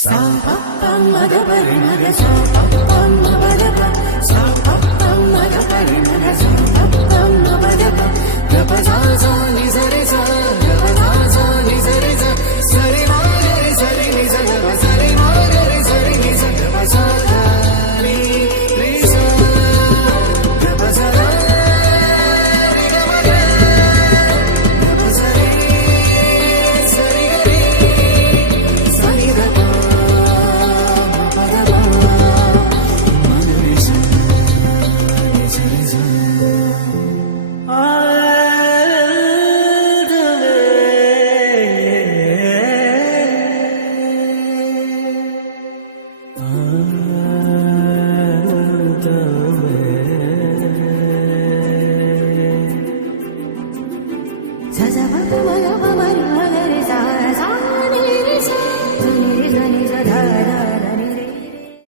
Sa pa pa ma ga pa re ma ga sa pa pa ma ba ga pa sa pa pa ma ga pa re ma ga sa pa pa ma ba ga pa ga pa sa sa ni sa